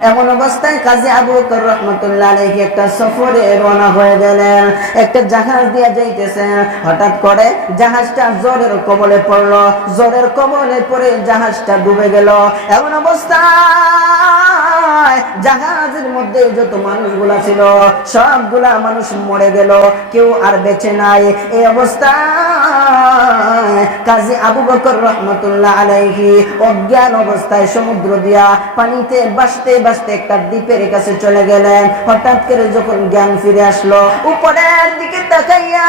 এমন অবস্থায় কাজী আবু বকর রহমতুল্লাহ আলাইহি একটা সফরে রওনা হয়ে গেলেন। একটা জাহাজ দিয়ে যাইতেছে, হঠাৎ করে জাহাজটা ঝড়ের কবলে পড়লো। ঝড়ের কবলে পড়ে জাহাজটা ডুবে গেল। এমন অবস্থায় জাহাজের মধ্যে যত মানুষগুলা ছিল সবগুলা মানুষ মরে গেল, কেউ আর বেঁচে নাই। এই অবস্থায় কাজী আবু বকর রহমতুল্লাহ আলাইহি অজ্ঞান অবস্থায় সমুদ্র দিয়া পানিতে ভাসতে ভাসতে একটা দ্বীপের কাছে চলে গেলেন। হঠাৎ করে যখন জ্ঞান ফিরে আসলো, উপরের দিকে তাকাইয়া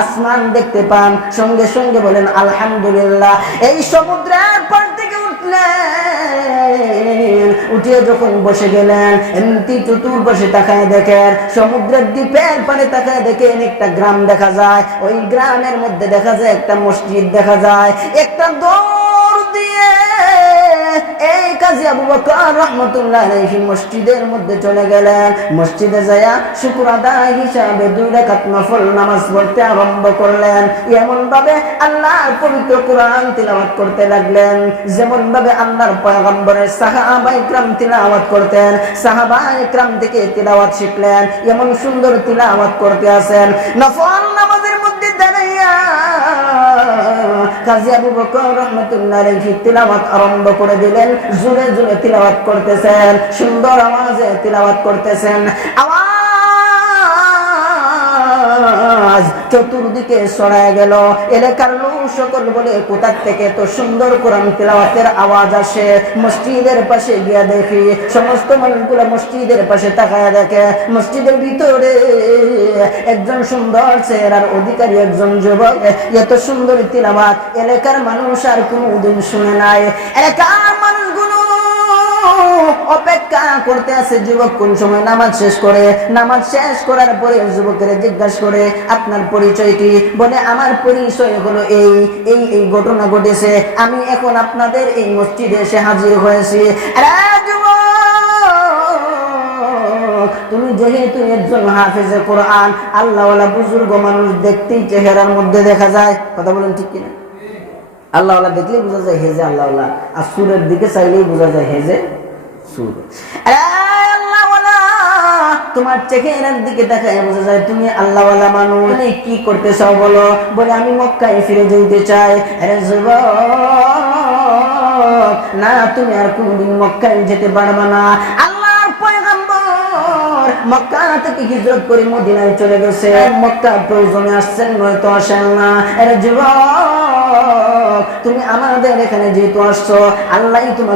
আসমান দেখতে পান। সঙ্গে সঙ্গে বলেন আলহামদুলিল্লাহ। এই সমুদ্রের পার থেকে উঠলেন, উঠিয়ে যখন বসে গেলেন, এমনি চতুর্পাশে তাকায় দেখেন সমুদ্রের দ্বীপের পারে তাকায় দেখেন একটা গ্রাম দেখা যায়। ওই গ্রামের মধ্যে দেখা যায় একটা মসজিদ দেখা যায়। একটা দৌড় দিয়ে এই কাজী আবু বকর রহমতুল্লাহ আলাইহি মসজিদের মধ্যে চলে গেলেন। মসজিদে যায়া শুকর আদায় হিসাবে 2 রাকাত নফল নামাজ পড়তে আরম্ভ করলেন। এমন ভাবে আল্লাহর পবিত্র কোরআন তিলাওয়াত করতে লাগলেন যেমন ভাবে আল্লাহর পয়গম্বরের সাহাবায়ে কিরাম তিলাওয়াত করতেন। সাহাবায়ে কিরাম থেকে তিলাওয়াত শিখলেন। এমন সুন্দর তিলাওয়াত করতে আছেন, নফল নামাজের মধ্যে দাঁড়াইয়া কাজী আবু বকর রহমতুল্লাহ আলাইহি তিলাওয়াত আরম্ভ করে দিলেন। জোরে জোরে তিলাওয়াত করতেছেন, সুন্দর আওয়াজে তিলাওয়াত করতেছেন। আওয়াজ চতুর্দিকে ছড়ায় গেল। এলাকার লোক সকল বলে কোথা থেকে তো সুন্দর কোরআন তিলাওয়াতের আওয়াজ আসে। মসজিদের পাশে গিয়া দেখি সমস্ত মানুষগুলো মসজিদের পাশে তাকায় দেখে মসজিদের ভিতরে একজন সুন্দর চেহারার অধিকারী একজন যুবক এত সুন্দর তিলাওয়াত এলাকার মানুষ আর কোনদিন শুনে নাই। এলাকার মানুষগুলো অপেক্ষা করতে আছে যুবক কোন সময় নামাজ শেষ করে। নামাজ শেষ করার পরে যুবকের জিজ্ঞাসা করে আপনার পরিচয় কি? বলে আমার পরিচয় হলো এই এই এই ঘটনা ঘটেছে, আমি এখন আপনাদের এই মসজিদে এসে হাজির হয়েছি। তুমি যেহেতু একজন হাফেজে কোরআন আল্লাহওয়ালা বুজুর্গ মানুষ, দেখতেই চেহারার মধ্যে দেখা যায়, কথা বলেন ঠিক কিনা? আল্লাহওয়ালা দেখলেই বোঝা যায় হেজে আল্লাহওয়ালা, আর সুরের দিকে চাইলেই বোঝা যায় হেজে সুর। তোমার চেহারার দিকে দেখায় বোঝা যায় তুমি আল্লাহওয়ালা মানুষ। তুমি কি করতে চাও বলো? বলে আমি মক্কায় ফিরে যেতে চাই। আরে যুবক, না তুমি আর কোনদিন মক্কায় যেতে পারবে না। আল্লাহর পয়গম্বর মক্কা থেকে হিজরত করে মদিনায় চলে গেছে। মক্কা প্রয়োজনে আসছেন, নয়তো আসেন না। আরে যুবক, তুমি আমাদের এখানে যেহেতু আসছো, আল্লাহই তোমাকে